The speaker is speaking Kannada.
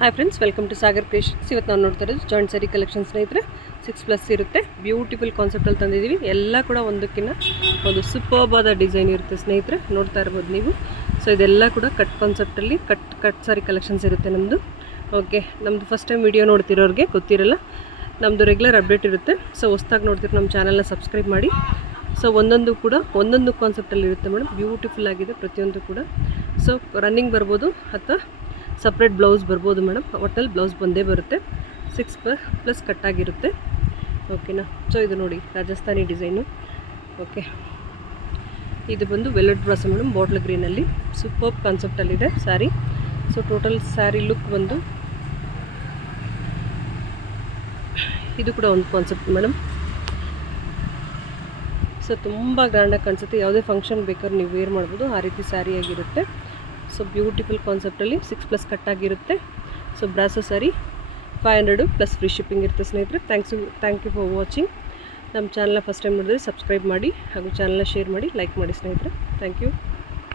Hi friends, welcome to Sagar creations. ಇವತ್ತು ನಾವು ನೋಡ್ತಾ ಇರೋದು ಜಾಯಿಂಟ್ ಸ್ಯಾರಿ ಕಲೆಕ್ಷನ್ ಸ್ನೇಹಿತರೆ. 6+ ಇರುತ್ತೆ. ಬ್ಯೂಟಿಫುಲ್ ಕಾನ್ಸೆಪ್ಟಲ್ಲಿ ತಂದಿದ್ದೀವಿ. ಎಲ್ಲ ಕೂಡ ಒಂದಕ್ಕಿಂತ ಒಂದು ಸೂಪರ್ಬ್ ಆದ ಡಿಸೈನ್ ಇರುತ್ತೆ ಸ್ನೇಹಿತರೆ, ನೋಡ್ತಾ ಇರ್ಬೋದು ನೀವು. ಸೊ ಇದೆಲ್ಲ ಕೂಡ ಕಟ್ ಕಾನ್ಸೆಪ್ಟಲ್ಲಿ ಕಟ್ ಸ್ಯಾರಿ ಕಲೆಕ್ಷನ್ಸ್ ಇರುತ್ತೆ ನಮ್ಮದು. ಓಕೆ, ನಮ್ಮದು ಫಸ್ಟ್ ಟೈಮ್ ವಿಡಿಯೋ ನೋಡ್ತಿರೋರಿಗೆ ಗೊತ್ತಿರಲ್ಲ, ನಮ್ಮದು ರೆಗ್ಯುಲರ್ ಅಪ್ಡೇಟ್ ಇರುತ್ತೆ. ಸೊ ಹೊಸ್ದಾಗಿ ನೋಡ್ತಿರೋ ನಮ್ಮ ಚಾನಲ್ನ ಸಬ್ಸ್ಕ್ರೈಬ್ ಮಾಡಿ. ಸೊ ಒಂದೊಂದು ಕಾನ್ಸೆಪ್ಟಲ್ಲಿ ಇರುತ್ತೆ ಮೇಡಮ್. ಬ್ಯೂಟಿಫುಲ್ ಆಗಿದೆ ಪ್ರತಿಯೊಂದು ಕೂಡ. ಸೊ ರನ್ನಿಂಗ್ ಬರ್ಬೋದು ಅಥವಾ ಸಪ್ರೇಟ್ ಬ್ಲೌಸ್ ಬರ್ಬೋದು ಮೇಡಮ್. ಒಟ್ಟಲ್ಲಿ ಬ್ಲೌಸ್ ಬಂದೇ ಬರುತ್ತೆ. 6+ ಕಟ್ಟಾಗಿರುತ್ತೆ. ಓಕೆನಾ. ಸೊ ಇದು ನೋಡಿ ರಾಜಸ್ಥಾನಿ ಡಿಸೈನು. ಓಕೆ, ಇದು ಬಂದು ವೆಲ್ವೆಟ್ ಬ್ರಾಸ್ ಮೇಡಮ್, ಬಾಟ್ಲ್ ಗ್ರೀನಲ್ಲಿ ಸೂಪರ್ ಕಾನ್ಸೆಪ್ಟಲ್ಲಿದೆ sari. So total sari look ಬಂದು ಇದು ಕೂಡ ಒಂದು ಕಾನ್ಸೆಪ್ಟ್ ಮೇಡಮ್. ಸೊ ತುಂಬ ಗ್ರ್ಯಾಂಡಾಗಿ ಕಾಣಿಸುತ್ತೆ. ಯಾವುದೇ ಫಂಕ್ಷನ್ ಬೇಕಾದ್ರೂ ನೀವು ವೇರ್ ಮಾಡ್ಬೋದು, ಆ ರೀತಿ ಸ್ಯಾರಿ ಆಗಿರುತ್ತೆ. ಸೊ ಬ್ಯೂಟಿಫುಲ್ ಕಾನ್ಸೆಪ್ಟಲ್ಲಿ 6+ ಕಟ್ಟಾಗಿರುತ್ತೆ. So brasso sari 500 plus free shipping ಇರುತ್ತೆ ಸ್ನೇಹಿತರೆ. Thank you for watching. ನಮ್ಮ ಚಾನಲ್ನ ಫಸ್ಟ್ ಟೈಮ್ ನೋಡಿದ್ರೆ ಸಬ್ಸ್ಕ್ರೈಬ್ ಮಾಡಿ ಹಾಗೂ ಚಾನಲ್ನ ಶೇರ್ ಮಾಡಿ, ಲೈಕ್ ಮಾಡಿ ಸ್ನೇಹಿತರೆ. Thank you.